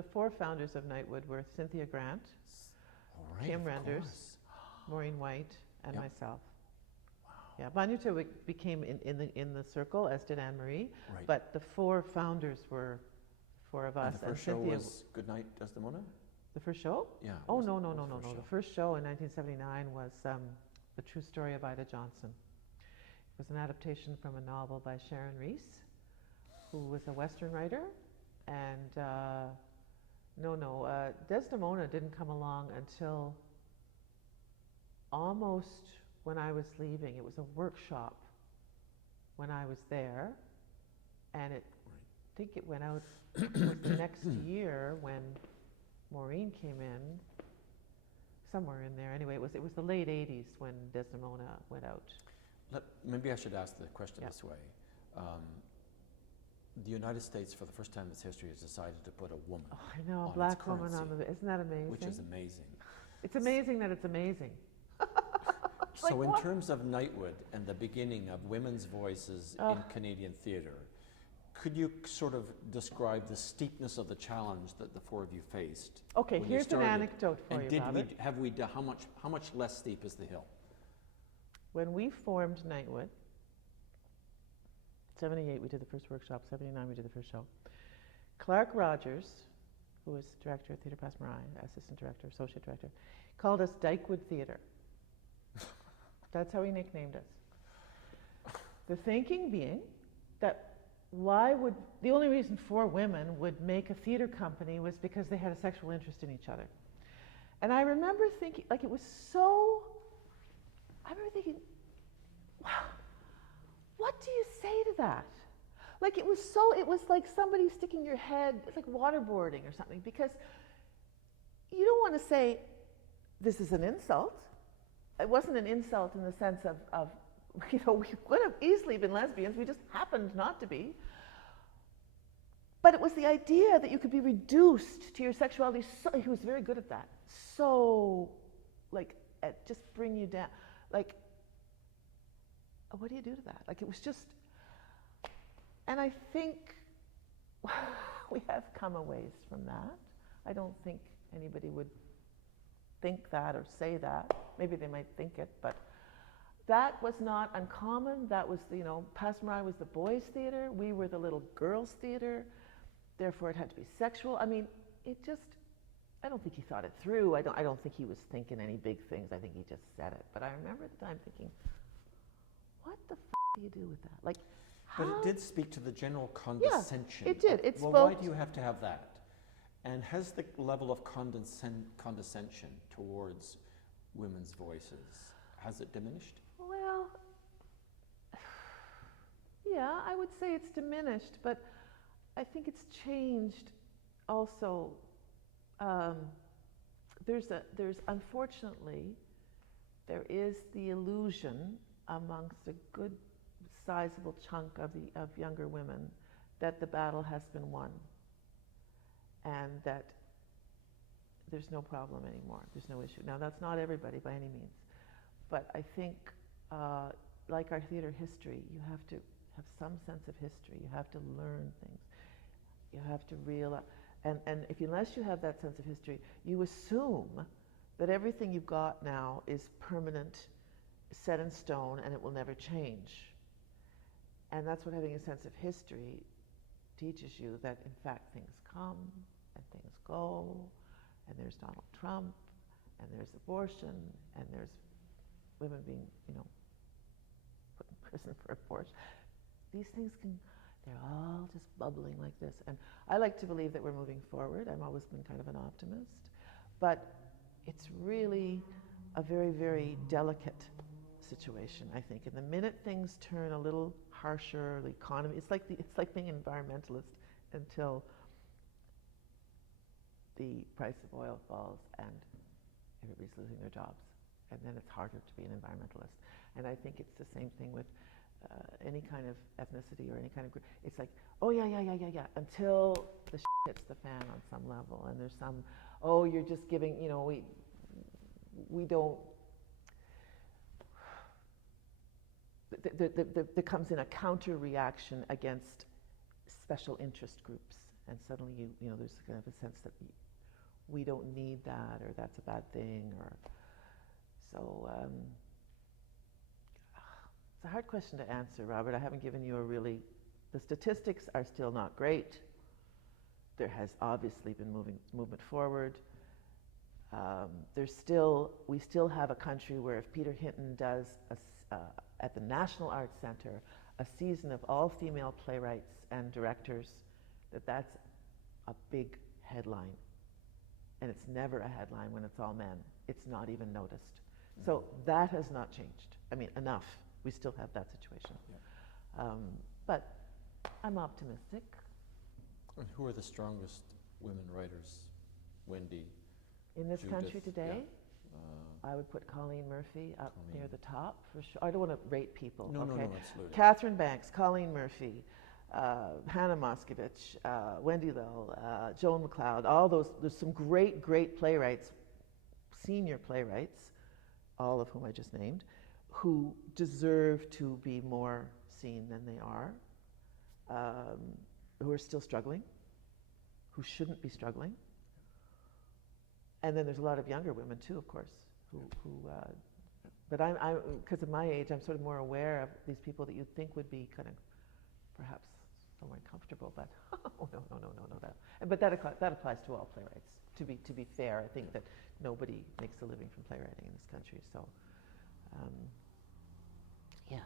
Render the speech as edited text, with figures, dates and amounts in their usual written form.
the four founders of Nightwood were Cynthia Grant, Kim Renders, Maureen White, and myself. Wow. Yeah, Banyuta became in the circle, as did Anne Marie. Right. But the four founders were four of us. And the first show was Goodnight Desdemona? The first show? Yeah. Oh, no. The first show in 1979 was The True Story of Ida Johnson. It was an adaptation from a novel by Sharon Reese, who was a Western writer. And Desdemona didn't come along until almost when I was leaving. It was a workshop when I was there. And I think it went out the next year when Maureen came in, somewhere in there. Anyway, it was the late 80s when Desdemona went out. Maybe I should ask the question this way. The United States, for the first time in its history, has decided to put a woman I know, on a black its woman on currency, the, isn't that amazing? which is amazing. It's amazing that it's amazing. So in terms of Nightwood and the beginning of women's voices in Canadian theatre, could you sort of describe the steepness of the challenge that the four of you faced? Okay, here's an anecdote for you, Robert. How much less steep is the hill? When we formed Nightwood, 78 we did the first workshop, 79 we did the first show. Clark Rogers, who was director at Theatre Passe Muraille, assistant director, associate director, called us Nightwood Theatre. That's how he nicknamed us. The thinking being that the only reason four women would make a theatre company was because they had a sexual interest in each other. And I remember thinking, I remember thinking, wow, what do you say to that? It was like somebody sticking your head, it's like waterboarding or something, because you don't want to say, this is an insult. It wasn't an insult in the sense of we could have easily been lesbians, we just happened not to be. But it was the idea that you could be reduced to your sexuality. He was very good at that. Just bring you down. What do you do to that? It was just, and I think we have come a ways from that. I don't think anybody would think that or say that. Maybe they might think it, but that was not uncommon. That was, Passe Muraille was the boys' theatre. We were the little girls' theatre. Therefore, it had to be sexual. I mean, I don't think he thought it through. I don't think he was thinking any big things. I think he just said it. But I remember at the time thinking, what the do you do with that? But it did speak to the general condescension. Yeah, it did. It spoke. Why do you have to have that? And has the level of condescension towards women's voices, has it diminished? Well, yeah, I would say it's diminished, but I think it's changed also. Unfortunately, there is the illusion amongst a good sizable chunk of younger women that the battle has been won and that there's no problem anymore, there's no issue. Now, that's not everybody by any means, but I think like our theatre history, you have to have some sense of history, you have to learn things, you have to realize, and unless you have that sense of history, you assume that everything you've got now is permanent, set in stone, and it will never change. And that's what having a sense of history teaches you, that in fact things come and things go, and there's Donald Trump, and there's abortion, and there's women being, put in prison for abortion. These things they're all just bubbling like this. And I like to believe that we're moving forward. I've always been kind of an optimist. But it's really a very, very delicate situation, I think. And the minute things turn a little harsher, the economy, it's like being an environmentalist until the price of oil falls and everybody's losing their jobs. And then it's harder to be an environmentalist. And I think it's the same thing with any kind of ethnicity or any kind of group. It's like, oh yeah, until the shit hits the fan on some level, and there's some, oh, you're just giving, we don't, there comes in a counter reaction against special interest groups and suddenly there's kind of a sense that we don't need that, or that's a bad thing, or so. It's a hard question to answer, Robert. I haven't given you the statistics are still not great. There has obviously been movement forward. We still have a country where if Peter Hinton does at the National Arts Centre a season of all female playwrights and directors, that's a big headline. And it's never a headline when it's all men. It's not even noticed. So that has not changed. I mean, enough. We still have that situation. Yeah. But I'm optimistic. And who are the strongest women writers? Wendy? In this Judith, country today? Yeah. I would put Colleen Murphy up near the top for sure. I don't want to rate people. No, okay? no, absolutely. Catherine Banks, Colleen Murphy, Hannah Moscovich, Wendy Lill, Joan McLeod, all those. There's some great, great playwrights, senior playwrights, all of whom I just named, who deserve to be more seen than they are, who are still struggling, who shouldn't be struggling. And then there's a lot of younger women too, of course, but I'm because of my age, I'm sort of more aware of these people that you'd think would be kind of perhaps somewhere uncomfortable, but oh, no, but that applies to all playwrights. To be fair, I think that nobody makes a living from playwriting in this country, so yeah.